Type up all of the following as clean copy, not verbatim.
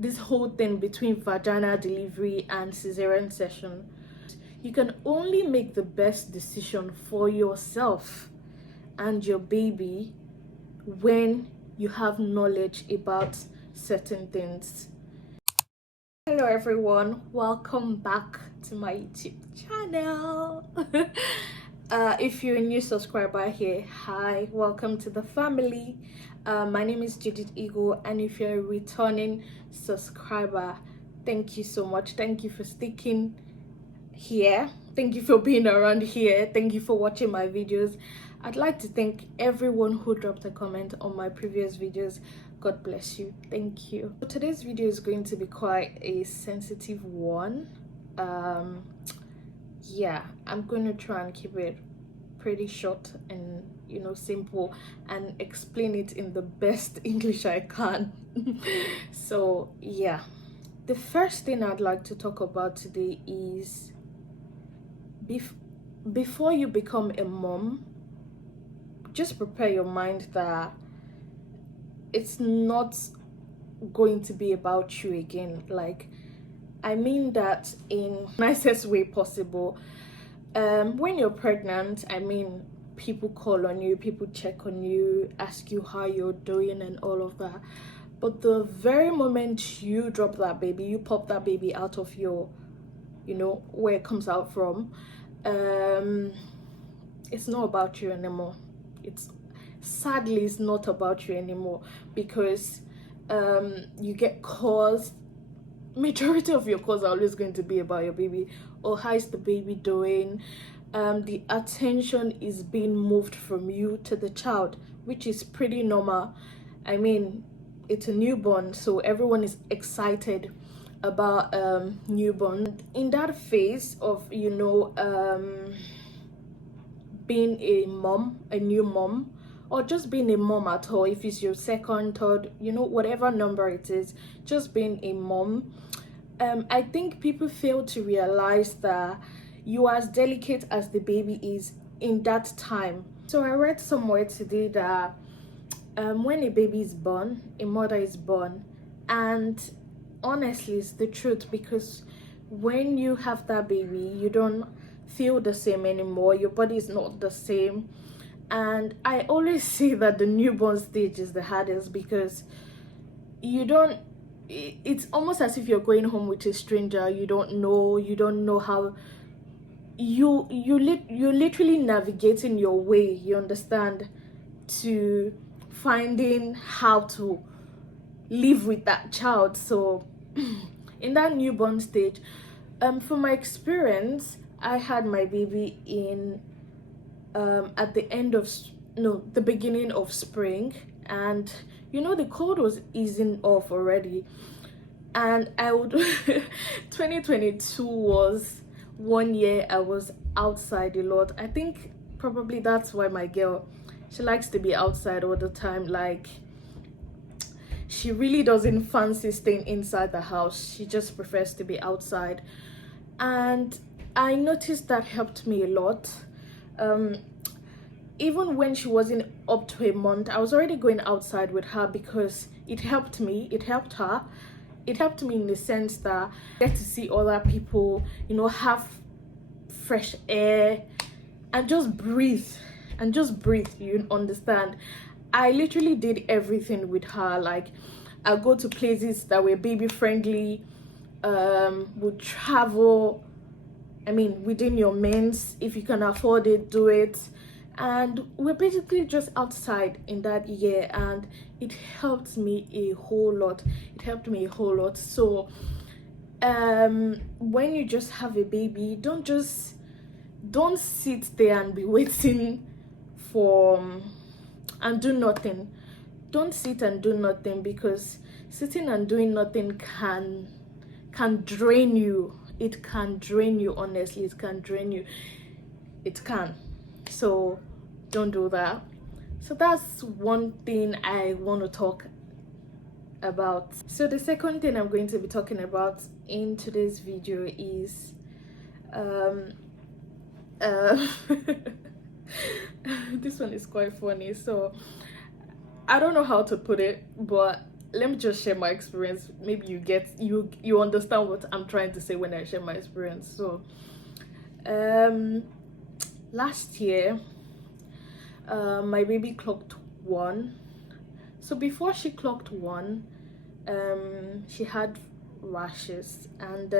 this whole thing between vaginal delivery and cesarean session. You can only make the best decision for yourself and your baby when you have knowledge about certain things. Hello everyone, welcome back to my YouTube channel. If you're a new subscriber here, hi, welcome to the family. My name is Judith Eagle, and if you're a returning subscriber, thank you so much. Thank you for sticking here, thank you for being around here, thank you for watching my videos. I'd like to thank everyone who dropped a comment on my previous videos. God bless you, thank you. So today's video is going to be quite a sensitive one. Yeah, I'm going to try and keep it pretty short and simple, and explain it in the best English I can. So yeah, the first thing I'd like to talk about today is before you become a mom, just prepare your mind that it's not going to be about you again. Like, I mean that in nicest way possible. When you're pregnant, I mean, people call on you, people check on you, ask you how you're doing and all of that. But the very moment you drop that baby, you pop that baby out of your, where it comes out from, it's not about you anymore. Sadly it's not about you anymore, because you get calls. Majority of your calls are always going to be about your baby, or how is the baby doing. The attention is being moved from you to the child, which is pretty normal. I mean, it's a newborn, so everyone is excited about newborn. In that phase of being a mom, a new mom, or just being a mom at all, if it's your second, third, whatever number it is, just being a mom, I think people fail to realize that you are as delicate as the baby is in that time. So I read somewhere today that when a baby is born, a mother is born, and honestly it's the truth, because when you have that baby, you don't feel the same anymore, your body is not the same. And I always say that the newborn stage is the hardest, because it's almost as if you're going home with a stranger. You don't know how you're literally navigating your way, you understand, to finding how to live with that child. So in that newborn stage, from my experience, I had my baby in at the end of the beginning of spring, and the cold was easing off already. And I would 2022 was 1 year I was outside a lot. I think probably that's why my girl, she likes to be outside all the time. Like, she really doesn't fancy staying inside the house, she just prefers to be outside. And I noticed that helped me a lot. Even when she wasn't up to a month, I was already going outside with her, because it helped me, it helped her, it helped me in the sense that I get to see other people, have fresh air, and just breathe, you understand. I literally did everything with her. Like, I go to places that were baby friendly, would travel, I mean, within your means. If you can afford it, do it. And we're basically just outside in that year, and it helped me a whole lot. So when you just have a baby, don't sit there and be waiting for and do nothing. Don't sit and do nothing, because sitting and doing nothing can drain you. It can drain you, honestly. It can drain you. It can. So don't do that. So that's one thing I want to talk about. So the second thing I'm going to be talking about in today's video is this one is quite funny. So I don't know how to put it, but let me just share my experience. Maybe you understand what I'm trying to say when I share my experience. So last year, my baby clocked 1. So before she clocked 1, she had rashes, and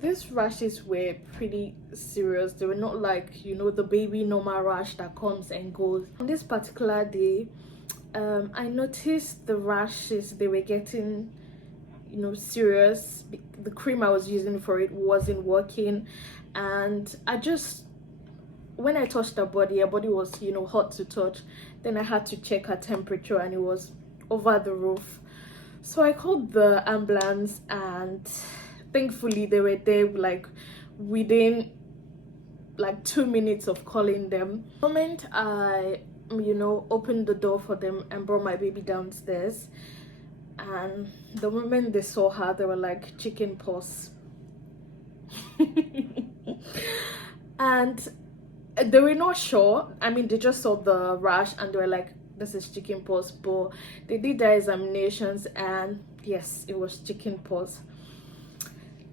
these rashes were pretty serious. They were not like, you know, the baby normal rash that comes and goes. On this particular day, I noticed the rashes, they were getting, you know, serious. The cream I was using for it wasn't working, and when I touched her body was, you know, hot to touch. Then I had to check her temperature, and it was over the roof. So I called the ambulance, and thankfully they were there like within like 2 minutes of calling them. The moment I, you know, opened the door for them and brought my baby downstairs, and the moment they saw her, they were like, chicken pox. And they were not sure. I mean, they just saw the rash and they were like, this is chicken pox. But they did their examinations, and yes, it was chicken pox.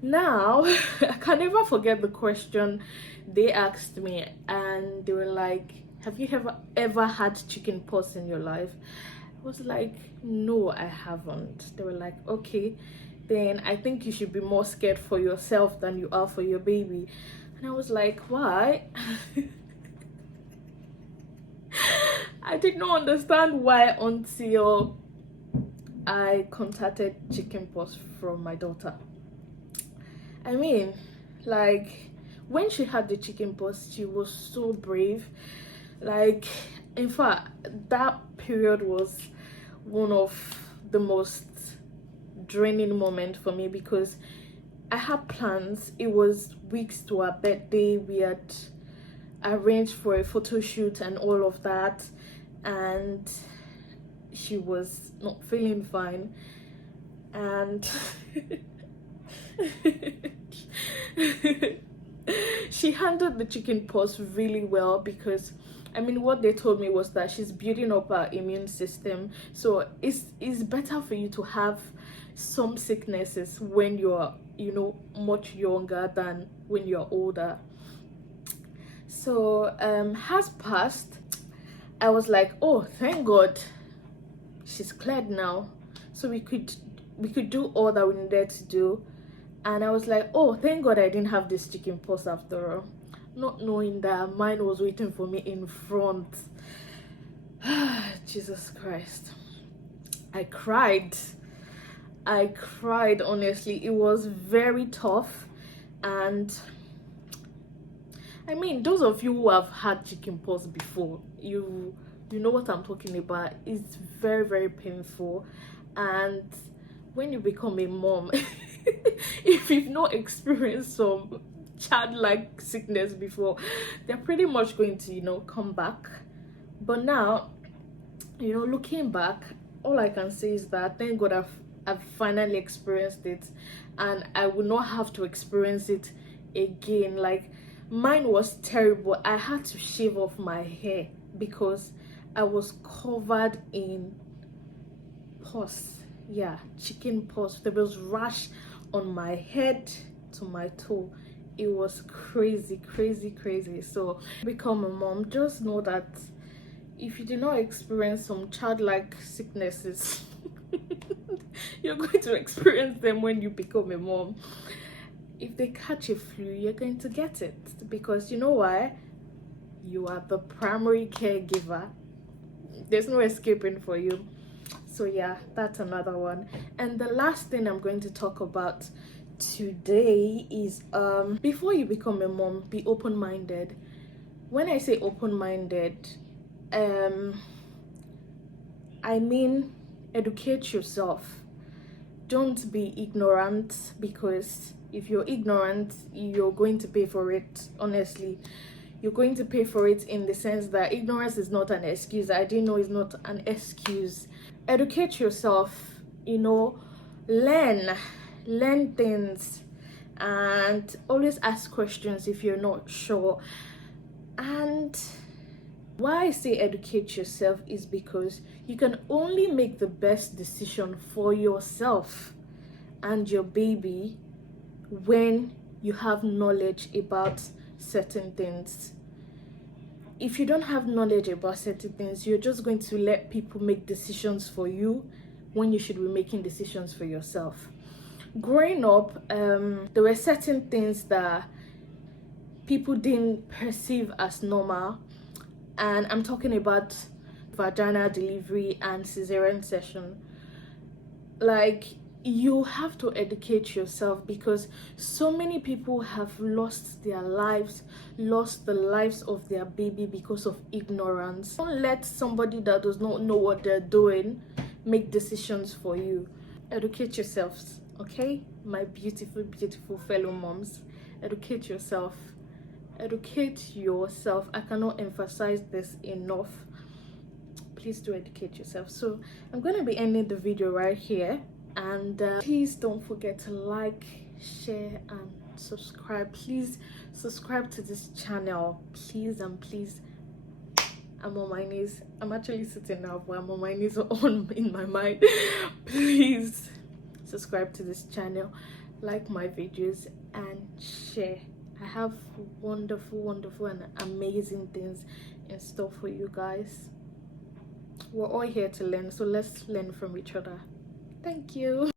Now I can never forget the question they asked me, and they were like, have you ever had chicken pox in your life? I was like, no, I haven't. They were like, okay, then I think you should be more scared for yourself than you are for your baby. And I was like, why? I did not understand why until I contacted chickenpox from my daughter. I mean, like, when she had the chickenpox, she was so brave. Like, in fact, that period was one of the most draining moment for me, because I had plans. It was weeks to her birthday. We had arranged for a photo shoot and all of that, and she was not feeling fine, and she handled the chicken pox really well, because I mean, what they told me was that she's building up her immune system. So it's better for you to have some sicknesses when you're, you know, much younger than when you're older. So has passed. I was like, oh, thank God, she's cleared now. So we could do all that we needed to do. And I was like, oh, thank God I didn't have this chicken pox after all, not knowing that mine was waiting for me in front. Jesus Christ. I cried, honestly. It was very tough. And I mean, those of you who have had chicken pox before, you know what I'm talking about. It's very, very painful. And when you become a mom, if you've not experienced some childlike sickness before, they're pretty much going to, you know, come back. But now, you know, looking back, all I can say is that thank God I've finally experienced it, and I will not have to experience it again. Like, mine was terrible. I had to shave off my hair because I was covered in pus. Yeah, chicken pox. There was rash on my head to my toe. It was crazy. So become a mom, just know that if you do not experience some childlike sicknesses, you're going to experience them when you become a mom. If they catch a flu, you're going to get it, because you know why? You are the primary caregiver. There's no escaping for you. So yeah, that's another one. And the last thing I'm going to talk about today is before you become a mom, be open-minded. When I say open-minded, I mean educate yourself. Don't be ignorant, because if you're ignorant, you're going to pay for it. Honestly, you're going to pay for it, in the sense that ignorance is not an excuse. I didn't know it's not an excuse. Educate yourself, you know, learn things, and always ask questions if you're not sure. And why I say educate yourself is because You can only make the best decision for yourself and your baby when you have knowledge about certain things. If you don't have knowledge about certain things, you're just going to let people make decisions for you when you should be making decisions for yourself. Growing up, there were certain things that people didn't perceive as normal, and I'm talking about vaginal delivery and cesarean section. Like, you have to educate yourself, because so many people have lost their lives, lost the lives of their baby because of ignorance. Don't let somebody that does not know what they're doing make decisions for you. Educate yourselves, okay, my beautiful fellow moms. Educate yourself. Educate yourself. I cannot emphasize this enough. Please do educate yourself. So I'm going to be ending the video right here, and please don't forget to like, share and subscribe. Please subscribe to this channel, please and please. I'm on my knees. I'm actually sitting now, but I'm on my knees on in my mind. Please subscribe to this channel, like my videos and share. I have wonderful and amazing things in store for you guys. We're all here to learn, so let's learn from each other. Thank you.